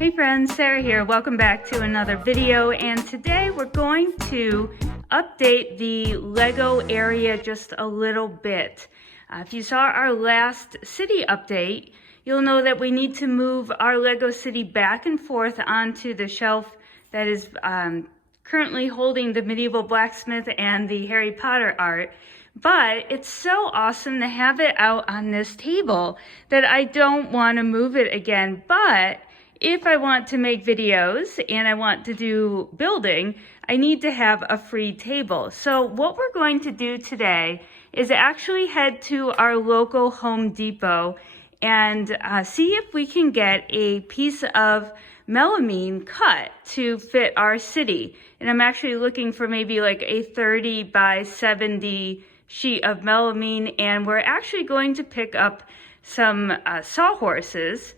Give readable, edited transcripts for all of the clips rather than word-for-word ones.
Hey friends, Sarah here. Welcome back to another video, and today we're going to update the Lego area just a little bit. If you saw our last city update, you'll know that we need to move our Lego city back and forth onto the shelf that is currently holding the medieval blacksmith and the Harry Potter art. But it's so awesome to have it out on this table that I don't want to move it again. But if I want to make videos and I want to do building, I need to have a free table. So what we're going to do today is actually head to our local Home Depot and see if we can get a piece of melamine cut to fit our city. And I'm actually looking for maybe like a 30 by 70 sheet of melamine, and we're actually going to pick up some sawhorses,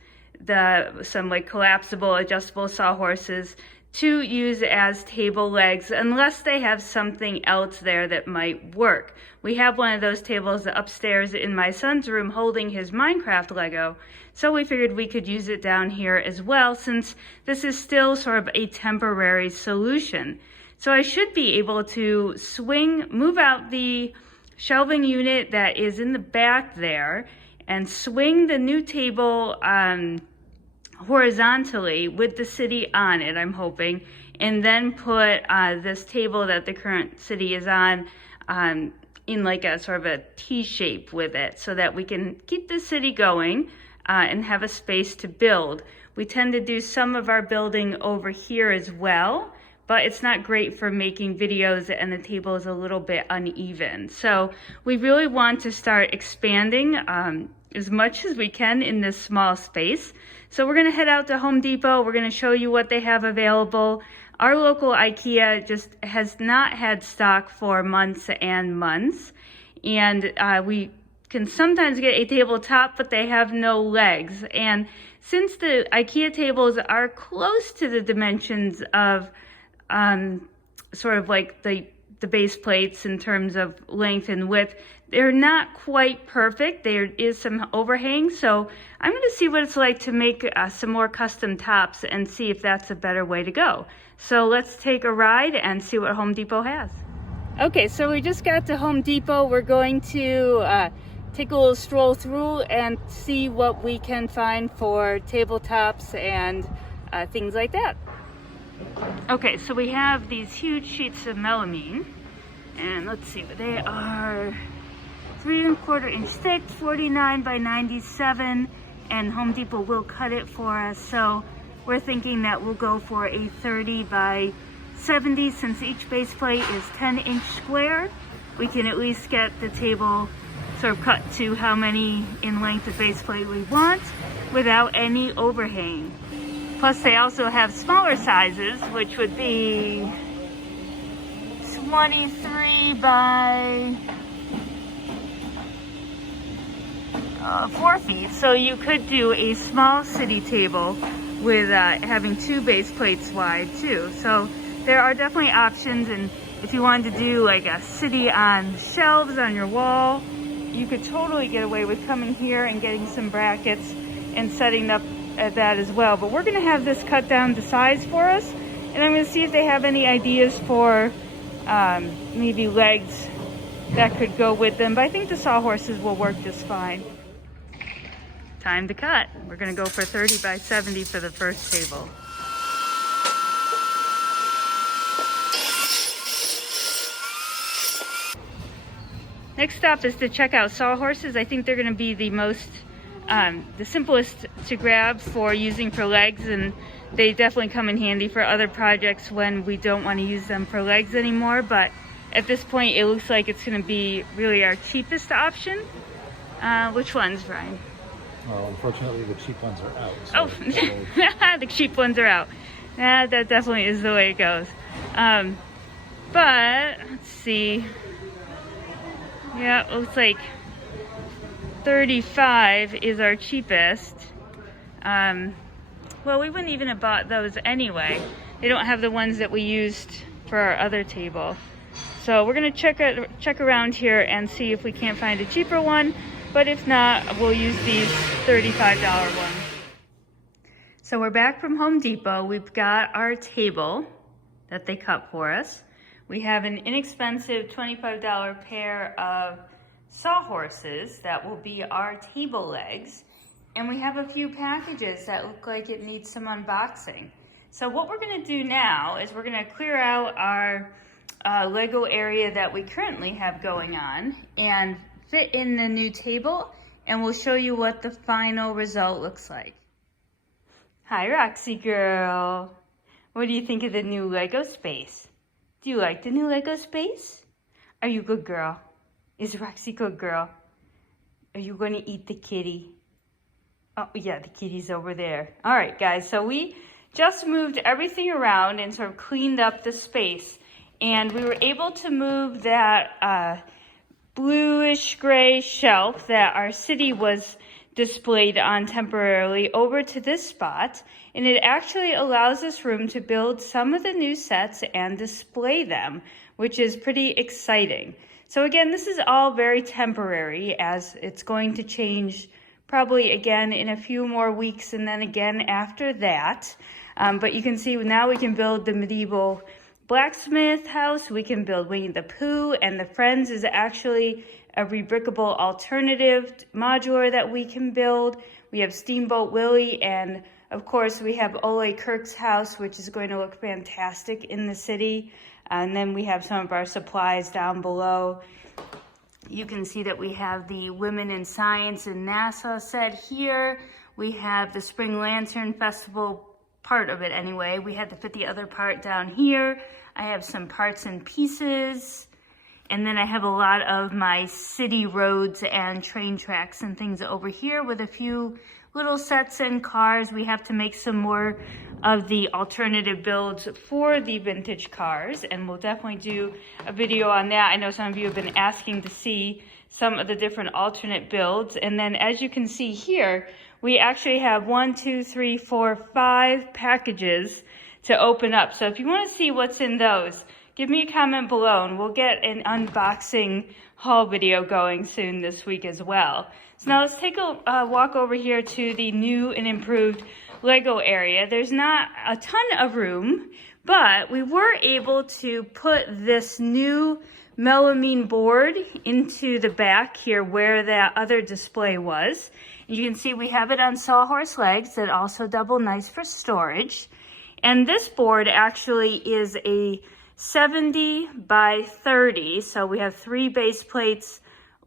some like collapsible, adjustable sawhorses to use as table legs, unless they have something else there that might work. We have one of those tables upstairs in my son's room holding his Minecraft Lego, so we figured we could use it down here as well, since this is still sort of a temporary solution. So I should be able to move out the shelving unit that is in the back there and swing the new table horizontally with the city on it, I'm hoping, and then put this table that the current city is on in like a sort of a T shape with it, so that we can keep the city going and have a space to build. We tend to do some of our building over here as well, but it's not great for making videos and the table is a little bit uneven. So we really want to start expanding as much as we can in this small space. So we're gonna head out to Home Depot. We're gonna show you what they have available. Our local IKEA just has not had stock for months and months. And we can sometimes get a tabletop, but they have no legs. And since the IKEA tables are close to the dimensions of sort of like the base plates in terms of length and width, they're not quite perfect. There is some overhang, so I'm going to see what it's like to make some more custom tops and see if that's a better way to go. So let's take a ride and see what Home Depot has. Okay, so we just got to Home Depot. We're going to take a little stroll through and see what we can find for tabletops and things like that. Okay, so we have these huge sheets of melamine, and let's see, they are 3¼ inch thick, 49 by 97, and Home Depot will cut it for us. So we're thinking that we'll go for a 30 by 70, since each base plate is 10-inch square. We can at least get the table sort of cut to how many in length of base plate we want without any overhang. Plus they also have smaller sizes, which would be 23 by 4 feet. So you could do a small city table with having 2 base plates wide too. So there are definitely options, and if you wanted to do like a city on shelves on your wall, you could totally get away with coming here and getting some brackets and setting up at that as well. But we're going to have this cut down to size for us, and I'm going to see if they have any ideas for maybe legs that could go with them, but I think the sawhorses will work just fine. Time to cut. We're going to go for 30 by 70 for the first table. Next stop is to check out sawhorses. I think they're going to be the simplest to grab for using for legs, and they definitely come in handy for other projects when we don't want to use them for legs anymore. But at this point, it looks like it's going to be really our cheapest option. Which ones, Brian? Well, unfortunately, the cheap ones are out. So the cheap ones are out. That definitely is the way it goes. But let's see. Yeah, it looks like 35 is our cheapest. Well, we wouldn't even have bought those anyway. They don't have the ones that we used for our other table. So we're gonna check around here and see if we can't find a cheaper one. But if not, we'll use these $35 ones. So we're back from Home Depot. We've got our table that they cut for us. We have an inexpensive $25 pair of sawhorses that will be our table legs. And we have a few packages that look like it needs some unboxing. So what we're gonna do now is we're gonna clear out our Lego area that we currently have going on and fit in the new table, and we'll show you what the final result looks like. Hi, Roxy girl. What do you think of the new Lego space? Do you like the new Lego space? Are you a good girl? Is Roxy a good girl? Are you going to eat the kitty? Oh, yeah, the kitty's over there. All right, guys, so we just moved everything around and sort of cleaned up the space. And we were able to move that bluish gray shelf that our city was displayed on temporarily over to this spot, and it actually allows us room to build some of the new sets and display them, which is pretty exciting. So again, this is all very temporary, as it's going to change probably again in a few more weeks and then again after that. But you can see now we can build the medieval blacksmith house, we can build Winnie the Pooh, and the Friends is actually a rebrickable alternative modular that we can build. We have Steamboat Willie, and of course we have Ole Kirk's house, which is going to look fantastic in the city. And then we have some of our supplies down below. You can see that we have the Women in Science and NASA set here. We have the Spring Lantern Festival, part of it anyway. We had to fit the other part down here. I have some parts and pieces. And then I have a lot of my city roads and train tracks and things over here with a few little sets and cars. We have to make some more of the alternative builds for the vintage cars, and we'll definitely do a video on that. I know some of you have been asking to see some of the different alternate builds. And then as you can see here, we actually have 5 packages to open up. So if you want to see what's in those, give me a comment below, and we'll get an unboxing haul video going soon this week as well. So now let's take a walk over here to the new and improved Lego area. There's not a ton of room, but we were able to put this new melamine board into the back here where that other display was. You can see we have it on sawhorse legs that also double nice for storage. And this board actually is a 70 by 30, so we have 3 base plates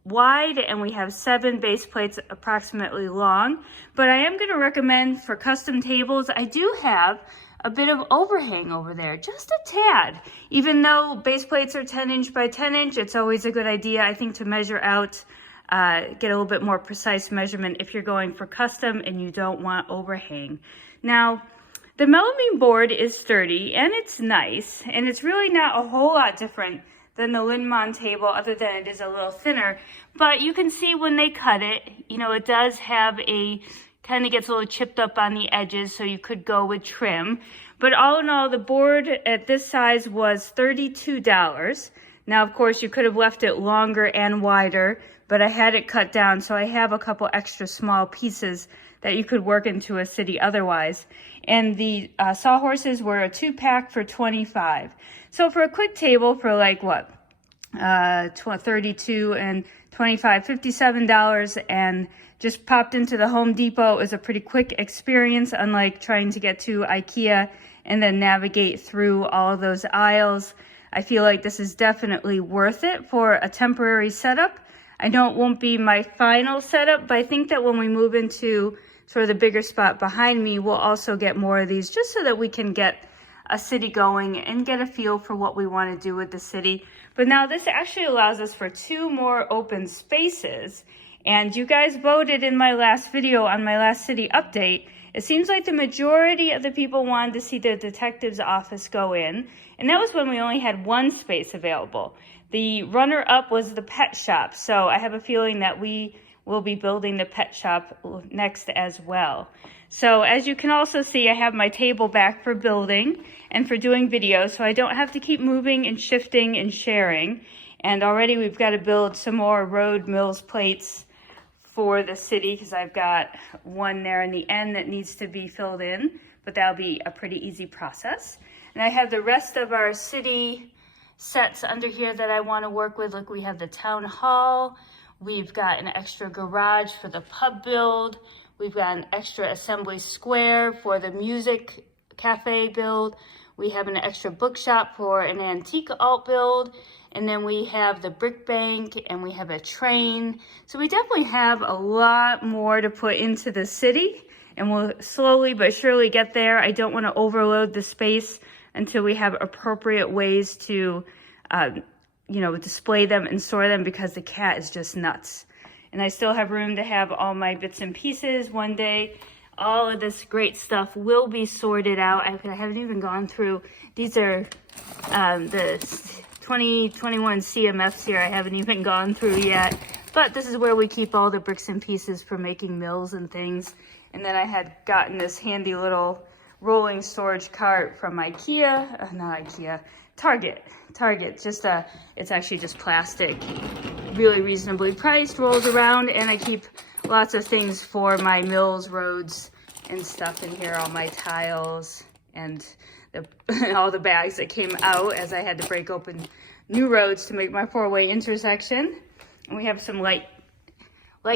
wide and we have 7 base plates approximately long. But I am going to recommend for custom tables, I do have a bit of overhang over there, just a tad. Even though base plates are 10 inch by 10 inch, it's always a good idea, I think, to measure out, get a little bit more precise measurement if you're going for custom and you don't want overhang. Now, the melamine board is sturdy and it's nice, and it's really not a whole lot different than the Linmon table other than it is a little thinner. But you can see when they cut it, you know, it does have a, kind of gets a little chipped up on the edges, so you could go with trim. But all in all, the board at this size was $32. Now, of course, you could have left it longer and wider, but I had it cut down, so I have a couple extra small pieces that you could work into a city otherwise. And the sawhorses were a 2-pack for $25. So for a quick table for like what, $32 and $25, $57, and just popped into the Home Depot. It was a pretty quick experience, unlike trying to get to IKEA and then navigate through all of those aisles. I feel like this is definitely worth it for a temporary setup. I know it won't be my final setup, but I think that when we move into sort of the bigger spot behind me, we'll also get more of these just so that we can get a city going and get a feel for what we want to do with the city. But now this actually allows us for 2 more open spaces. And you guys voted in my last video on my last city update. It seems like the majority of the people wanted to see the detective's office go in. And that was when we only had 1 space available. The runner-up was the pet shop. So I have a feeling that we will be building the pet shop next as well. So as you can also see, I have my table back for building and for doing videos, so I don't have to keep moving and shifting and sharing. And already we've got to build some more Road Mills plates for the city, because I've got one there in the end that needs to be filled in, but that'll be a pretty easy process. And I have the rest of our city sets under here that I want to work with. Look, we have the town hall, we've got an extra garage for the pub build, we've got an extra assembly square for the music cafe build, we have an extra bookshop for an antique alt build, and then we have the brick bank, and we have a train. So we definitely have a lot more to put into the city, and we'll slowly but surely get there. I don't want to overload the space until we have appropriate ways to, display them and store them, because the cat is just nuts. And I still have room to have all my bits and pieces. One day, all of this great stuff will be sorted out. I haven't even gone through. These are the 2021 CMFs here. I haven't even gone through yet. But this is where we keep all the bricks and pieces for making mills and things. And then I had gotten this handy little rolling storage cart from Target. It's actually just plastic, really reasonably priced, rolls around, and I keep lots of things for my mills, roads, and stuff in here, all my tiles, and all the bags that came out as I had to break open new roads to make my 4-way intersection. And we have some light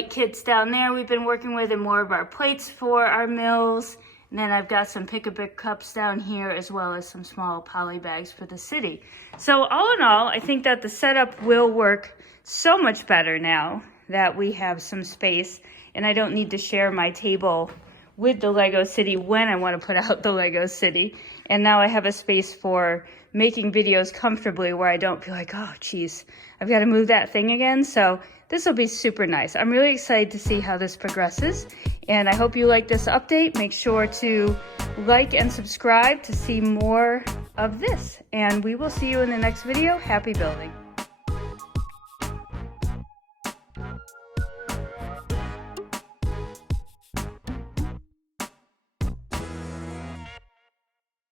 kits down there we've been working with, and more of our plates for our mills. And then I've got some Pick-a-Pick cups down here, as well as some small poly bags for the city. So all in all, I think that the setup will work so much better now that we have some space, and I don't need to share my table with the Lego City when I want to put out the Lego City. And now I have a space for making videos comfortably where I don't feel like, oh, geez, I've got to move that thing again. So this will be super nice. I'm really excited to see how this progresses. And I hope you like this update. Make sure to like and subscribe to see more of this. And we will see you in the next video. Happy building.